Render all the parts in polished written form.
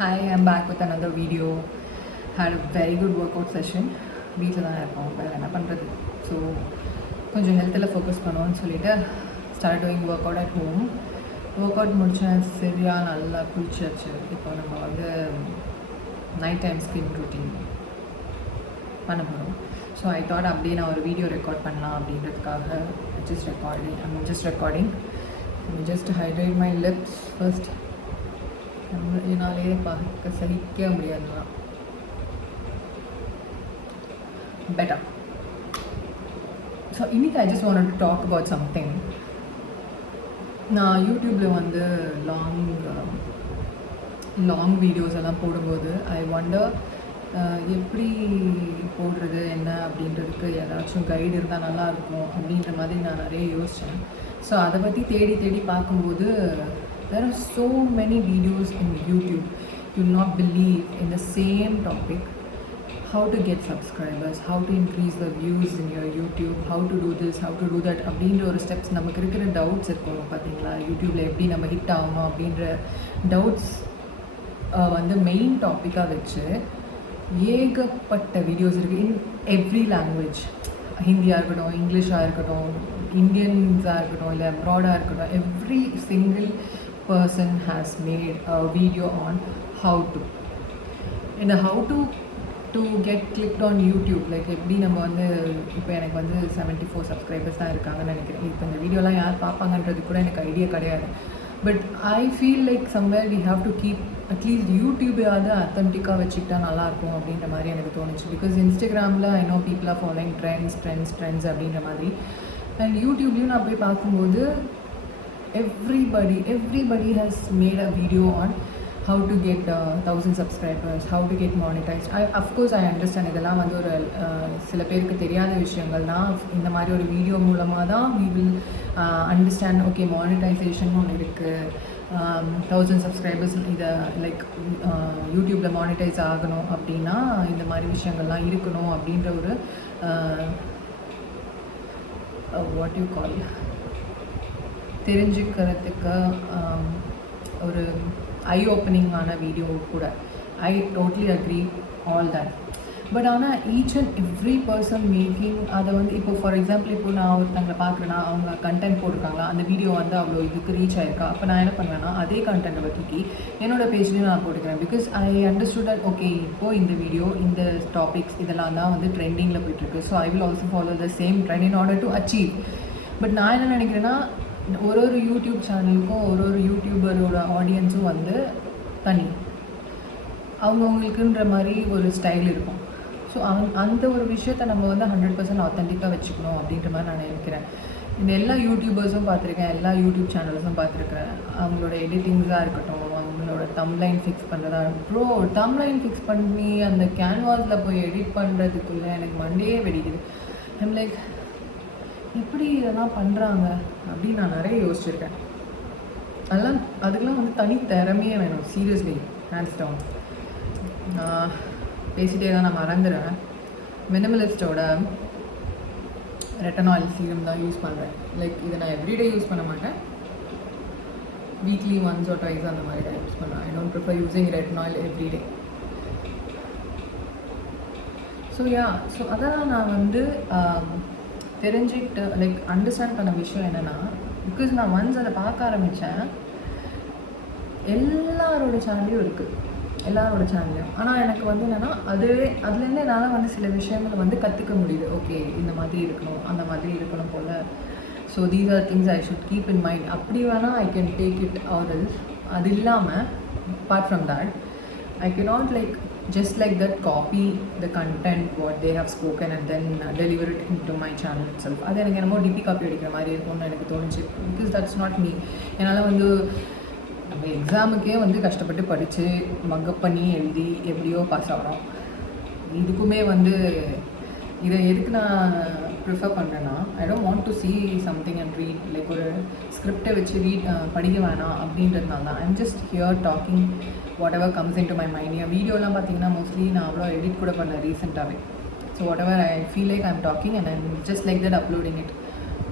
Hi, I'm back with another video. Had a very good workout session. வீட்டில் தான் இருக்கோம், வேறு என்ன பண்ணுறது. ஸோ கொஞ்சம் ஹெல்த்தில் ஃபோக்கஸ் பண்ணுவோன்னு சொல்லிவிட்டு start doing work out at home. Work out முடித்தேன், சரியாக நல்லா குளிச்சாச்சு. இப்போ நம்ம வந்து நைட் டைம் ஸ்கின் ரூட்டீன் பண்ண போகிறோம். ஸோ ஐ தாட் அப்படியே நான் ஒரு வீடியோ ரெக்கார்ட் பண்ணலாம் அப்படின்றதுக்காக just recording just hydrate my lips first. என்னாலே பார்க்க சகிக்க முடியாதுன்னா பெட்டர். ஸோ இன்னைக்கு I just want to talk about something. நான் யூடியூப்பில் வந்து லாங் வீடியோஸ் எல்லாம் போடும்போது ஐ வண்டர் எப்படி போடுறது என்ன அப்படின்றதுக்கு ஏதாச்சும் கைடு இருந்தால் நல்லாயிருக்கும் அப்படின்ற மாதிரி நான் நிறைய யோசித்தேன். ஸோ அதை பற்றி தேடி பார்க்கும்போது there are so many videos in YouTube. You will not believe, in the same topic, how to get subscribers, how to increase the views in your YouTube, how to do this, how to do that அப்படின்ற ஒரு steps நமக்கு இருக்கிற doubts இருக்கும் பார்த்தீங்களா. யூடியூப்பில் எப்படி நம்ம hit ஆகணும் அப்படின்ற டவுட்ஸ் வந்து மெயின் டாப்பிக்காக வச்சு ஏகப்பட்ட வீடியோஸ் இருக்குது இன் எவ்ரி லாங்குவேஜ். ஹிந்தியாக இருக்கட்டும், இங்கிலீஷாக இருக்கட்டும், இந்தியன்ஸாக இருக்கட்டும், இல்லை அப்ராடாக இருக்கட்டும், every single person has made a video on how to. In the how to get clicked on YouTube, like எப்படி நம்ம வந்து இப்போ எனக்கு வந்து 74 சப்ஸ்கிரைபர்ஸ் தான் இருக்காங்கன்னு நினைக்கிறேன். இப்போ இந்த வீடியோலாம் யார் பார்ப்பாங்கன்றது கூட எனக்கு ஐடியா கிடையாது. But I feel like somewhere we have to keep at least யூடியூபையாவது அத்தன்டிக்காக வச்சுக்கிட்டா நல்லாயிருக்கும் அப்படின்ற மாதிரி எனக்கு தோணுச்சு. பிகாஸ் இன்ஸ்டாகிராமில் I know people are following trends அப்படின்ற மாதிரி. அண்ட் யூடியூப்லேயும் நான் போய் பார்க்கும்போது everybody has made a video on how to get 1000 subscribers, how to get monetized. Of course I understand இதெல்லாம் வந்து ஒரு சில பேருக்கு தெரியாத விஷயங்கள்னா இந்த மாதிரி ஒரு வீடியோ மூலமாக தான் we will understand okay monetization ஒன்று இருக்குது, 1000 subscribers இதை லைக் யூடியூப்பில் மானிட்டைஸ் ஆகணும் அப்படின்னா இந்த மாதிரி விஷயங்கள்லாம் இருக்கணும் அப்படின்ற ஒரு வாட் யூ கால் தெரிஞ்சுக்கிறதுக்கு ஒரு ஐ ஓப்பனிங்கான வீடியோ கூட. I totally agree all that. But ஆனால் each and every person making அதை வந்து இப்போ ஃபார் எக்ஸாம்பிள் இப்போ நான் ஒருத்தங்களை பார்க்குறேன்னா அவங்க கண்டென்ட் போட்டிருக்காங்களா, அந்த வீடியோ வந்து அவ்வளோ இதுக்கு ரீச் ஆயிருக்கா, அப்போ நான் என்ன பண்ணுவேன்னா அதே கண்டென்ட்டை தூக்கி என்னோடய பேஜ்லேயும் நான் போட்டுக்கிறேன். Because I understood that okay இப்போது இந்த வீடியோ இந்த டாபிக்ஸ் இதெல்லாம் தான் வந்து ட்ரெண்டிங்கில் போயிட்டுருக்கு. So I will also follow the same trend in order to achieve. But நான் என்ன நினைக்கிறேன்னா ஒரு யூடியூப் சேனலுக்கும் ஒரு யூடியூபரோட ஆடியன்ஸும் வந்து தனி அவங்கவுங்களுக்குன்ற மாதிரி ஒரு ஸ்டைல் இருக்கும். ஸோ அந்த ஒரு விஷயத்தை நம்ம வந்து 100% ஆத்தென்டிக்காக வச்சுக்கணும் அப்படின்ற மாதிரி நான் நினைக்கிறேன். இந்த எல்லா யூடியூபர்ஸும் பார்த்துருக்கேன், எல்லா யூடியூப் சேனல்ஸும் பார்த்துருக்கேன். அவங்களோட எடிட்டிங்ஸாக இருக்கட்டும், அவங்களோட தம்ப்லைன் ஃபிக்ஸ் பண்ணுறதா இருக்கட்டும். தம்ப்லைன் ஃபிக்ஸ் பண்ணி அந்த கேன்வாஸில் போய் எடிட் பண்ணுறதுக்குள்ளே எனக்கு மண்டையே வெடிக்குது. ஐம் லைக் எப்படி இதெல்லாம் பண்ணுறாங்க அப்படின்னு நான் நிறைய யோசிச்சுருக்கேன். அதுக்கெலாம் வந்து தனி திறமையே வேணும். Seriously hands down. பேசிகிட்டே தான் நான் மறந்துடுறேன். மினிமலிஸ்டோட ரெட்டனாயில் சீரம் தான் யூஸ் பண்ணுறேன். லைக் இதை நான் எவ்ரிடே யூஸ் பண்ண மாட்டேன், வீக்லி ஒன்ஸ் ஆர் ட்வைஸ் அந்த மாதிரி தான் யூஸ் பண்ணுவேன். ஐ டோன்ட் ப்ரிஃபர் யூஸிங் ரெட்டனாயில் எவ்ரிடே. ஸோ அதெல்லாம் நான் வந்து தெரிஞ்சுக்கிட்டு லைக் அண்டர்ஸ்டாண்ட் பண்ண விஷயம் என்னென்னா, பிகாஸ் நான் ஒன்ஸ் அதை பார்க்க ஆரம்பித்தேன். எல்லாரோட சேனல்லையும் இருக்குது, எல்லாரோட சேனல்லையும். ஆனால் எனக்கு வந்து என்னென்னா அதுலேருந்து என்னால் வந்து சில விஷயங்கள் வந்து கற்றுக்க முடியுது. ஓகே இந்த மாதிரி இருக்கணும், அந்த மாதிரி இருக்கணும் போல். So these are things I should keep in mind. அப்படி வேணால் I can take it or else. அது இல்லாமல் apart from that I cannot like just like that copy the content what they have spoken and then deliver it into my channel itself. அது எனக்கு என்னமோ DP copy அடிக்கிற மாதிரி இருக்கும்னு எனக்கு தோணுச்சு. Because that's not me. என்னால் வந்து நம்ம எக்ஸாமுக்கே வந்து கஷ்டப்பட்டு படித்து மக்கப் பண்ணி எழுதி எப்படியோ பாஸ் ஆகிறோம். இதுக்குமே வந்து இதை எதுக்கு நான் ப்ரிஃபர் பண்ணுறேன்னா, I don't want to see something and read like ஒரு ஸ்கிரிப்டை வச்சு படிக்க வேணாம் அப்படின்றதுனால தான் I'm just here talking whatever comes into my mind. என் வீடியோலாம் பார்த்தீங்கன்னா மோஸ்ட்லி நான் அவ்வளோ எடிட் கூட பண்ணேன் ரீசெண்டாகவே. So whatever I feel like I'm talking and I'm just like that uploading it.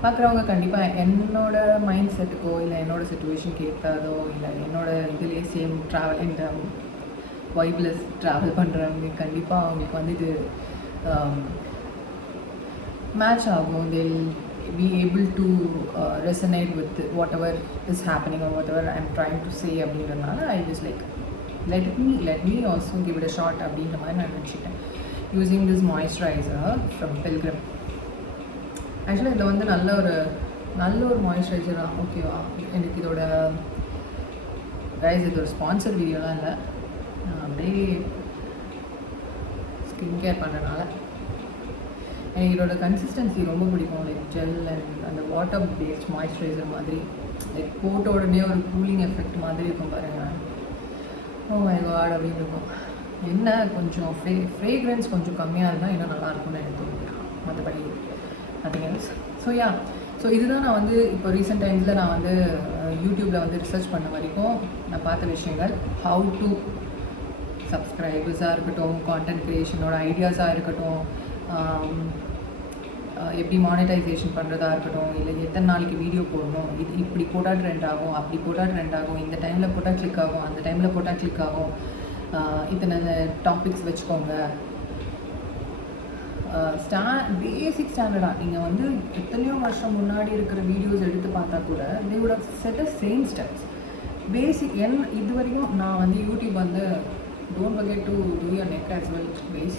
பார்க்குறவங்க கண்டிப்பாக என்னோடய மைண்ட் செட்டுக்கோ இல்லை என்னோடய சுச்சுவேஷன் கேட்காதோ இல்லை என்னோடய இதுலேயே சேம் ட்ராவல் இந்த வைப்லெஸ் ட்ராவல் பண்ணுறவங்க கண்டிப்பாக அவங்களுக்கு வந்து இது மேட்ச் ஆகும். they'll be able to resonate with whatever is happening or whatever I'm trying to say அப்படின்றதுனால I just like let me also give it a shot அப்படின்ற மாதிரி நான் நினச்சிட்டேன். using this moisturizer from Pilgrim. ஆக்சுவலாக இதில் வந்து நல்ல ஒரு மாய்ஸ்சரைசர் தான். ஓகேவா, எனக்கு இதோட கைஸ் இது ஒரு ஸ்பான்சர் வீடியோலாம் இல்லை, நான் அப்படியே ஸ்கின் கேர் பண்ணுறதுனால எனக்கு இதோட கன்சிஸ்டன்சி ரொம்ப பிடிக்கும். லைக் ஜெல் அண்ட் அந்த வாட்டர் பேஸ்ட் மாய்ஸ்சரைசர் மாதிரி, லைக் போட்ட உடனே ஒரு கூலிங் எஃபெக்ட் மாதிரி இருக்கும் பாருங்கள். ஓ மை காட் அப்படின்னு இருக்கும். என்ன கொஞ்சம் ஃப்ரேக்ரன்ஸ் கொஞ்சம் கம்மியாக இருந்தால் இன்னும் நல்லாயிருக்கும்னு எனக்கு தோணுது, மற்றபடி நத்திங் எல்ஸ். ஸோ இதுதான் நான் வந்து இப்போ ரீசெண்ட் டைம்ஸில் நான் வந்து யூடியூப்பில் வந்து ரிசர்ச் பண்ண வரைக்கும் நான் பார்த்த விஷயங்கள். ஹவு டு சப்ஸ்கிரைபர்ஸாக இருக்கட்டும், கான்டென்ட் க்ரியேஷனோட ஐடியாஸாக இருக்கட்டும், எப்படி மானிட்டைசேஷன் பண்ணுறதா இருக்கட்டும், இல்லை எத்தனை நாளைக்கு வீடியோ போடணும், இது இப்படி போட்டால் ட்ரெண்ட் ஆகும், அப்படி போட்டால் ட்ரெண்ட் ஆகும், இந்த டைமில் போட்டால் கிளிக் ஆகும், அந்த டைமில் போட்டால் கிளிக் ஆகும், இத்தனை டாபிக்ஸ் வச்சுக்கோங்க. பேசிக் ஸ்டாண்டர்டாக நீங்கள் வந்து எத்தனையோ வருஷம் முன்னாடி இருக்கிற வீடியோஸ் எடுத்து பார்த்தா கூட they would have set the same steps. பேசிக் இது வரைக்கும் நான் வந்து யூடியூப் வந்து don't forget to do your neck as well guys.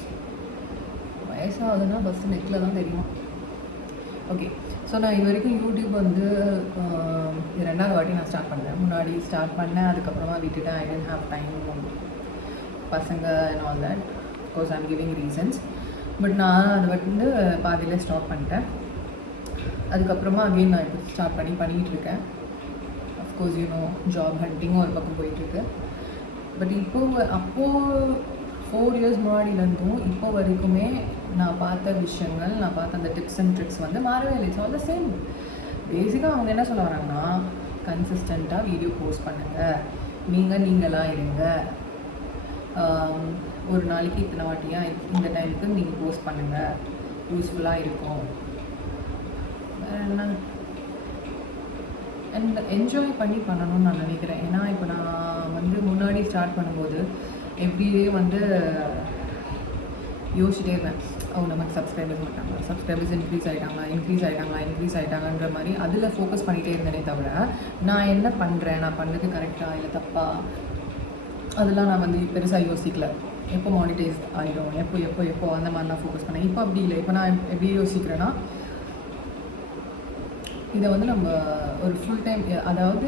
வயசாகுதுன்னா ஃபஸ்ட்டு நெக்கில் தான் தெரியும். ஓகே, ஸோ நான் இது வரைக்கும் யூடியூப் வந்து இது 2வது வாட்டி நான் ஸ்டார்ட் பண்ணேன். முன்னாடி ஸ்டார்ட் பண்ணேன், அதுக்கப்புறமா விட்டுட்டேன். ஐ டென்ட் ஹேவ் டைம், பசங்க and all that, because I am giving reasons. But நான் அதை வந்து பாதியில் ஸ்டாப் பண்ணிட்டேன். அதுக்கப்புறமா அகெயின் நான் இப்போ ஸ்டார்ட் பண்ணிகிட்டு இருக்கேன். அஃப்கோர்ஸ் ஜாப் ஹண்டிங்கும் ஒரு பக்கம் போயிட்டுருக்கு. பட் அப்போது 4 இயர்ஸ் முன்னாடிலேருந்தும் இப்போ வரைக்குமே நான் பார்த்த விஷயங்கள், நான் பார்த்த அந்த டிப்ஸ் அண்ட் ட்ரிக்ஸ் வந்து மாறவே இல்லை. It's all the same. பேசிக்காக அவங்க என்ன சொல்ல வராங்கன்னா, கன்சிஸ்டண்ட்டாக வீடியோ போஸ்ட் பண்ணுங்கள், நீங்களாக இருங்க, ஒரு நாளைக்கு இத்தனை வாட்டியாக இந்த டைமுக்கு நீங்கள் போஸ்ட் பண்ணுங்கள், யூஸ்ஃபுல்லாக இருக்கும். என்ன அண்ட் என்ஜாய் பண்ணி பண்ணணும்னு நான் நினைக்கிறேன். ஏன்னா இப்போ நான் வந்து முன்னாடி ஸ்டார்ட் பண்ணும்போது எவ்ரிடே வந்து யோசிச்சிட்டே இருந்தேன், நமக்கு சப்ஸ்கிரைபர்ஸ் இன்க்ரீஸ் ஆகிட்டாங்கன்ற மாதிரி அதில் ஃபோக்கஸ் பண்ணிகிட்டே இருந்தேனே தவிர, நான் என்ன பண்ணுறேன், நான் பண்ணது கரெக்டாக இல்லை தப்பா, அதெல்லாம் நான் வந்து பெருசாக யோசிக்கல. எப்போ மானிட்டைஸ் ஆகிடும், எப்போ அந்த மாதிரிலாம் ஃபோக்கஸ் பண்ணேன். இப்போ அப்படி இல்லை. இப்போ நான் எப்படி யோசிக்கிறேன்னா, இதை வந்து நம்ம ஒரு ஃபுல் டைம், அதாவது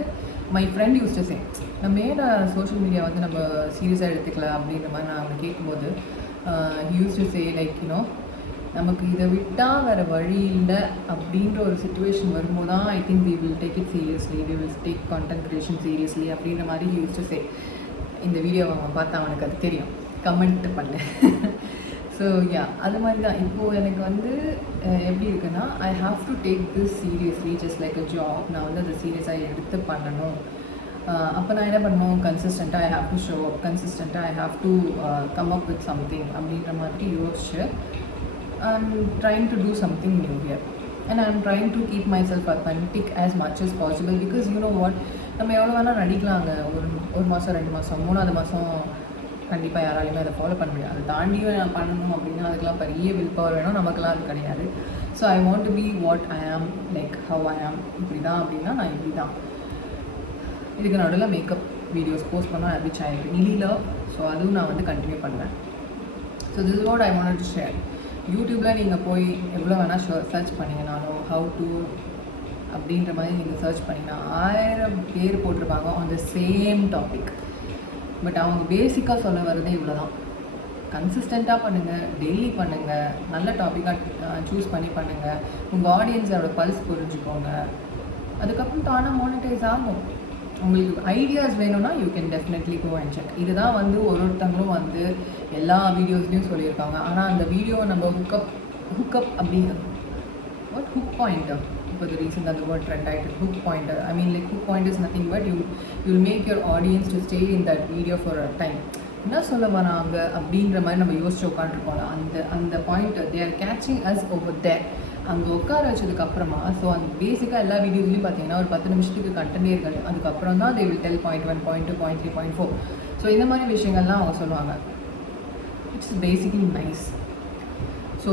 my friend use to say, நம்ம ஏன் சோஷியல் மீடியா வந்து நம்ம சீரியஸாக எடுத்துக்கல அப்படின்ற மாதிரி நான் அவனை கேட்கும்போது யூஸ் டு சே லைக் நமக்கு இதை விட்டால் வேறு வழி இல்லை அப்படின்ற ஒரு சுச்சுவேஷன் வரும்போது தான் I think we will take it seriously, we will take content creation seriously அப்படின்ற மாதிரி யூஸ் டு சே. இந்த வீடியோவை அவன் பார்த்தா அவனுக்கு அது தெரியும், கமெண்ட் பண்ணு. ஸோ அது மாதிரி தான் இப்போது எனக்கு வந்து எப்படி இருக்குன்னா, ஐ have to take this seriously just like a job. நான் வந்து அதை சீரியஸாக எடுத்து பண்ணணும். அப்போ நான் என்ன பண்ணணும், கன்சிஸ்டண்ட்டாக I have to show up, கன்சிஸ்டண்ட்டாக I have to come up with something அப்படின்ற மாதிரி யோசிச்சு I'm trying to do something new here. And I'm trying to keep myself authentic as much as possible. Because what, நம்ம எவ்வளோ வேணால் நடிக்கலாங்க. ஒரு மாதம் 2 மாதம் 3வது மாதம் கண்டிப்பாக யாராலையுமே அதை ஃபாலோ பண்ண முடியாது. அதை தாண்டியும் நான் பண்ணணும் அப்படின்னா அதுக்கெலாம் பெரிய வில் பவர் வேணும், நமக்கெல்லாம் அது கிடையாது. So I want to be what I am, like have ஐ ஆம். இப்படி தான் அப்படின்னா நான் இப்படி தான். இதுக்கு நடுவில் மேக்கப் வீடியோஸ் போஸ்ட் பண்ணால் ரிச் ஆகிருக்கு நிலியில். ஸோ அதுவும் நான் வந்து கண்டினியூ பண்ணுவேன். So this what I want to share. யூடியூப்பில் நீங்கள் போய் எவ்வளோ வேணால் சர்ச் பண்ணிங்கனாலும், ஹவு டு அப்படின்ற மாதிரி நீங்கள் சர்ச் பண்ணிங்கன்னா 1000 பேர் போட்டிருப்பாங்க on the same topic. But அவங்க பேசிக்காக சொல்ல வர்றதே இவ்வளோ தான். கன்சிஸ்டண்ட்டாக பண்ணுங்கள், டெய்லி பண்ணுங்கள், நல்ல டாப்பிக்காக சூஸ் பண்ணி பண்ணுங்கள், உங்கள் ஆடியன்ஸோட பல்ஸ் புரிஞ்சுக்கோங்க. அதுக்கப்புறம் தானாக மானிட்டைஸ் ஆகும். உங்களுக்கு ஐடியாஸ் வேணும்னா you can definitely go and check. இதுதான் வந்து ஒருத்தங்களும் வந்து எல்லா வீடியோஸ்லேயும் சொல்லியிருக்காங்க. ஆனால் அந்த வீடியோவை நம்ம ஹுக்கப் அப்படிங்க வாட் ஹுக் பாயிண்டர், இப்போ the reason that the word trend ஆகிட்டு hook pointer. I mean like hook point is nothing but you'll make your audience to stay in that video for a time. என்ன சொல்ல வராங்க அப்படின்ற மாதிரி நம்ம யோசிச்சு உட்காந்துருக்கோம்ல, அந்த point they are catching us over there. அங்கே உட்கார வச்சதுக்கப்புறமா ஸோ அந்த பேசிக்காக எல்லா வீடியோஸ்லையும் பார்த்தீங்கன்னா ஒரு 10 நிமிஷத்துக்கு கண்டென்ட்டே இருக்காது. அதுக்கப்புறம் தான் they will tell point 1, point 2, point 3, point 4. So இந்த மாதிரி விஷயங்கள்லாம் அவங்க சொல்லுவாங்க. It's basically nice. ஸோ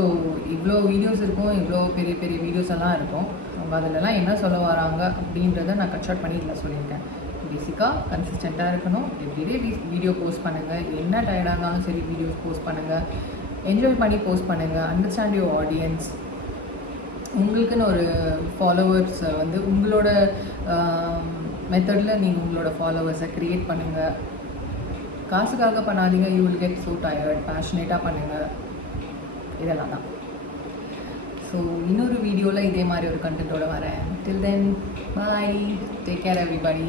இவ்வளோ வீடியோஸ் இருக்கும், இவ்வளோ பெரிய பெரிய வீடியோஸ் எல்லாம் இருக்கும். அவங்க அதிலலாம் என்ன சொல்ல வராங்க அப்படின்றத நான் கட் ஷார்ட் பண்ணி இதில் சொல்லியிருக்கேன். பேசிக்காக கன்சிஸ்டண்ட்டாக இருக்கணும். எவ்ரிடே வீடியோ போஸ்ட் பண்ணுங்கள். என்ன டயர்டாக இருந்தாலும் சரி வீடியோஸ் போஸ்ட் பண்ணுங்கள். என்ஜாய் பண்ணி போஸ்ட் பண்ணுங்கள். Understand your audience. உங்களுக்குன்னு ஒரு ஃபாலோவர்ஸ் வந்து உங்களோட மெத்தடில் நீங்கள் உங்களோட ஃபாலோவர்ஸை க்ரியேட் பண்ணுங்கள். காசுக்காக பண்ணாதீங்க. You will get so tired. பேஷனேட்டாக பண்ணுங்கள். இதெல்லாம் தான். ஸோ இன்னொரு வீடியோவில் இதே மாதிரி ஒரு கண்டென்ட்டோட வரேன். Till then bye. Take care everybody.